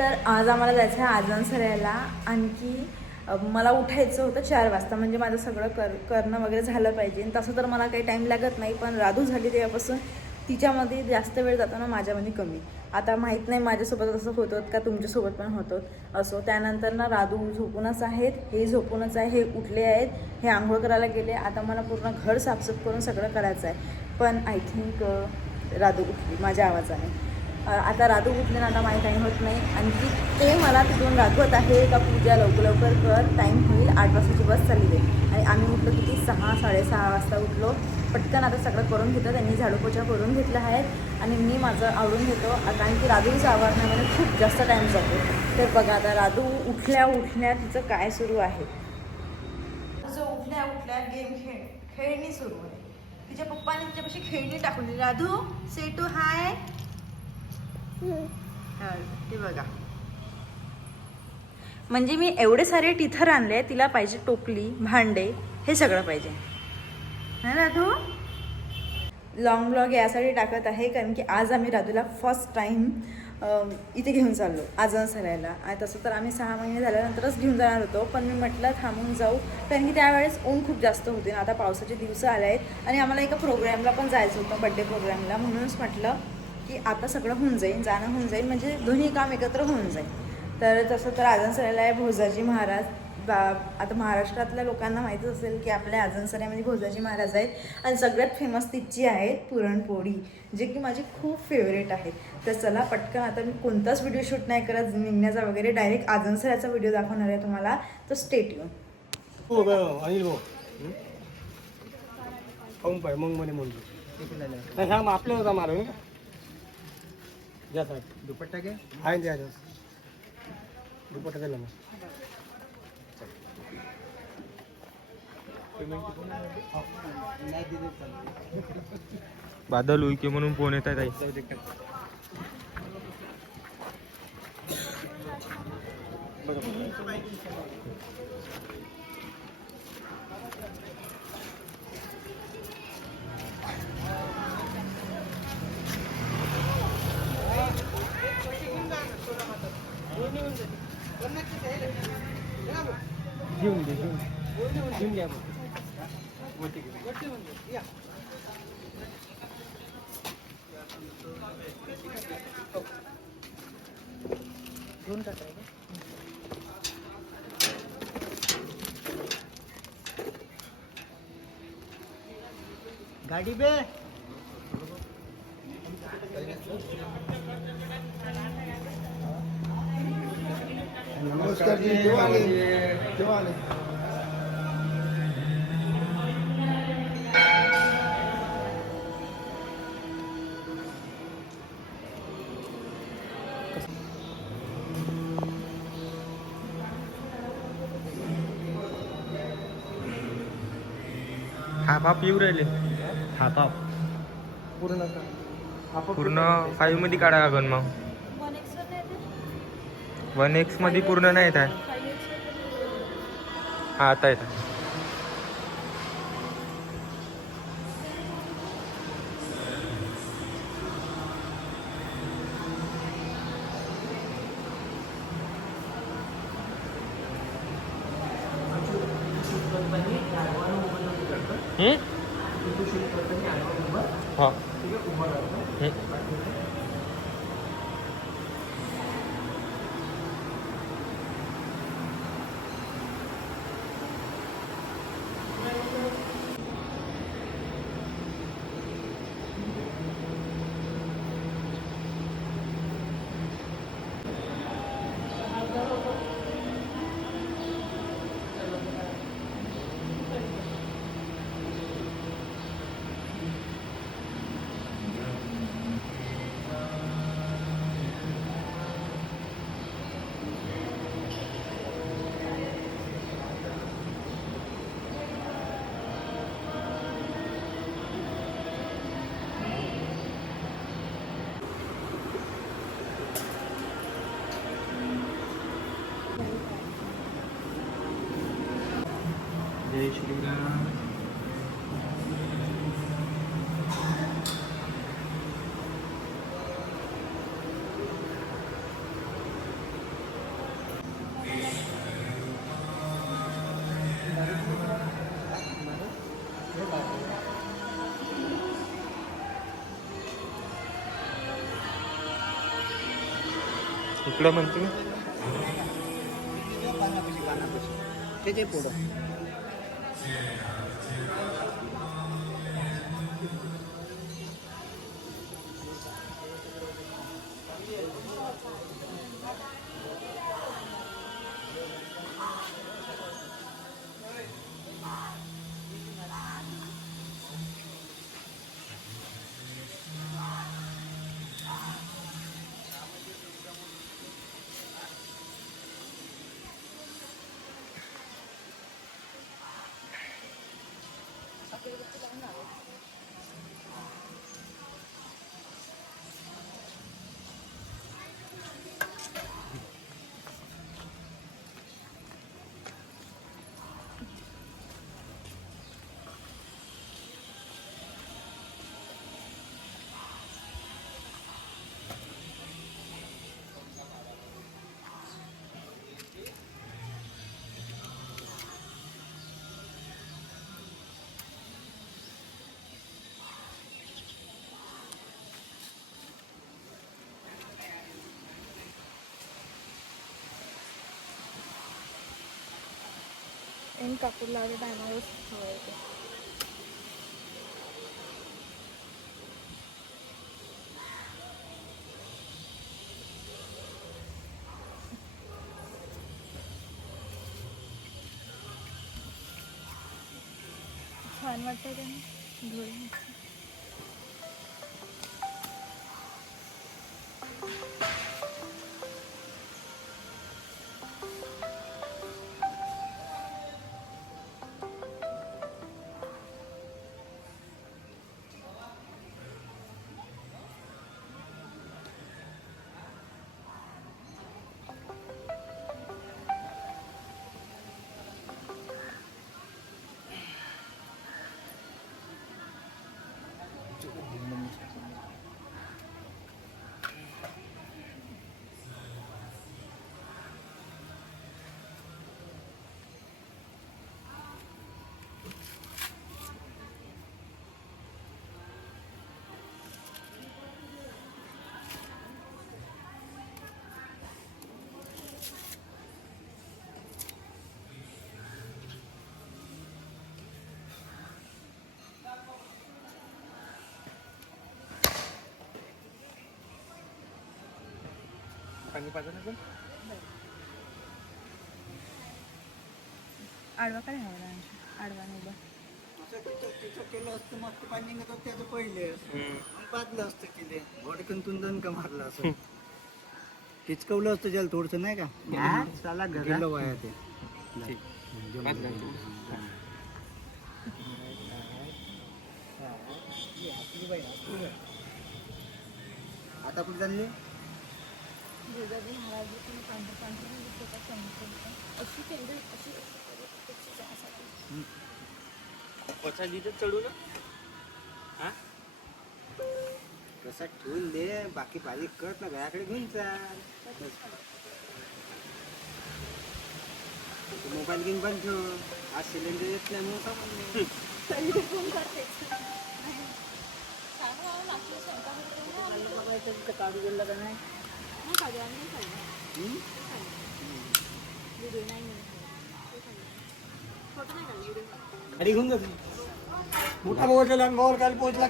तर आज आम्हाला जायचं आहे आजनसऱ्याला. आणखी मला उठायचं होतं 4 वाजता, म्हणजे माझं सगळं करणं वगैरे झालं पाहिजे. तसं तर मला काही टाईम लागत नाही, पण राधू झाली तेव्हापासून तिच्यामध्ये जास्त वेळ जातो ना, माझ्यामध्ये कमी. आता माहीत नाही माझ्यासोबत असं होतं का तुमच्यासोबत पण होतं असो. त्यानंतर ना राधू झोपूनच आहेत, हे झोपूनच आहे, हे उठले आहेत, हे आंघोळ करायला गेले. आता मला पूर्ण घर साफसूफ करून सगळं करायचं आहे, पण आय थिंक राधू उठली माझ्या आवाजाने. आता राधू उठले ना, आता माझा टाईम होत नाही. आणखी ते मला तिथून रागवत आहे का पूजा लवकर लवकर कर, टाईम होईल, 8 वाजताची बस चालली आहे. आणि आम्ही उठलो किती 6-6:30 वाजता उठलो. पटकन आता सगळं करून घेतो. त्यांनी झाडूपोछा करून घेतला आहे आणि मी माझं आवडून घेतो. कारण की राधूचं आवडण्यामध्ये खूप जास्त टाईम जातो. तर बघा आता राधू उठल्या तिचं काय सुरू आहे. तिचं उठल्या गेम खेळणी सुरू आहे. तिच्या पप्पाने तिच्यापाशी खेळणी टाकली. राधू से टू हाय. ते बघा, म्हणजे मी एवढे सारे टिथर आणले. तिला पाहिजे टोपली, भांडे, हे सगळं पाहिजे है ना राधू. लॉंग ब्लॉग यासाठी टाकत आहे कारण की आज आम्ही राधूला फर्स्ट टाईम इथे घेऊन चाललो आजनसऱ्याला. आणि तसं तर आम्ही 6 महिने झाल्यानंतरच घेऊन जाणार होतो, पण मी म्हटलं थांबून जाऊ कारण की त्यावेळेस ऊन खूप जास्त होते ना. आता पावसाचे दिवस आले आहेत आणि आम्हाला एका प्रोग्रॅमला पण जायचं होतं, बड्डे प्रोग्रॅमला. म्हणूनच म्हटलं की आता सगळं होऊन जाईल, जाणं होऊन जाईल, म्हणजे दोन्ही काम एकत्र होऊन जाईल. तर तसं तर आजनसऱ्याला आहे भोजाजी महाराज. आता महाराष्ट्रातल्या लोकांना माहीतच असेल की आपल्या आजनसऱ्यामध्ये भोजाजी महाराज आहेत आणि सगळ्यात फेमस तिची आहेत पुरणपोळी, जे की माझी खूप फेवरेट आहे. तर चला पटकन, आता मी कोणताच व्हिडिओ शूट नाही करत निघण्याचा वगैरे, डायरेक्ट आजनसऱ्याचा व्हिडिओ दाखवणार आहे तुम्हाला. तर स्टेट येऊन अनिल भाऊ खाऊन पाय मग म्हणे म्हणतो सांग आपल्या होता मारू दुपट्टा घे आहे द्या दुपट्टा दिला मग बादल उईके म्हणून फोन येत आहे. घेऊन घ्या गाडी बे नमस्कार जी. केव्हा आले हाफ येऊ राहिले. हाफ पूर्ण 5 मध्ये काढा लागन. मग 1x मध्ये पूर्ण नाही येत आहे. हा आता येत आहे. जय श्रीराम. इकडं म्हणते ना. त्याचे पुढं एन कापूरला टायमावरच हवं आहे. छान वाटतं त्यांनी धुळी. पाणी पाहिजे ना. आडवा काय हवा आडवा नाही उभा. तिचं केलं असतं मस्त पाणी निघत होतं त्याचं पहिले बादलं असतं केले भडकन दणका मारला असं हिचकवलं असतं ज्याला थोडस नाही का चला गेलं वाया ते. आता कुठे चालले जिजाजी महाराज अशी केली अशी पचा जिथं चढू ना. हा कसा ठेवून दे बाकी बारीक करत ना घराकडे घेऊन चाल. मोबाईल घेऊन बंद ठेव आज सिलेंडर येत नाही म्हणून काढू गेला का नाही. गाडी घेऊन जाते मोठा मोठ्या अंगावर काय पोहोचला